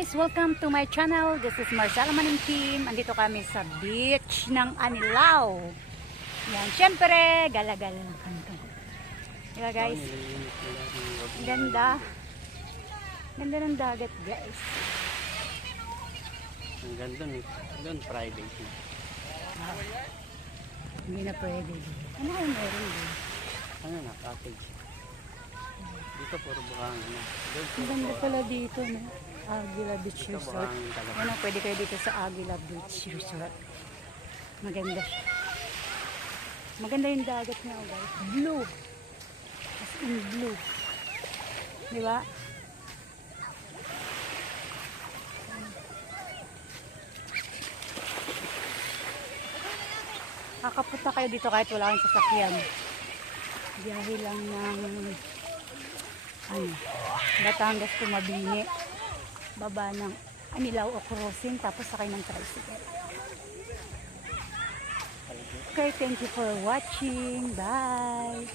guys! Welcome to my channel. This is Marcela Maning Team. Andito kami sa beach ng Anilao. Yan, syempre, gala-gala lang kami. Diba guys? Ganda. Ganda ng dagat guys. Ang ganda ni doon private na. Hindi na pwede. Ano kayo meron din? Ano na, cottage. Dito puro buhangin na. Doon Ang puro ganda pala dito, no? Aguila Beach dito Resort. buhangin talaga. Ano, pwede kayo dito sa Aguila Beach Resort. Maganda siya. Maganda yung dagat niya, oh guys. Blue. As in blue. Diba? Kakapunta kayo dito kahit wala kayong sasakyan. Biyahe lang ng Batangas to Mabini. Baba ng Anilao o crossing tapos sakay ng tricycle. Okay, thank you for watching. Bye!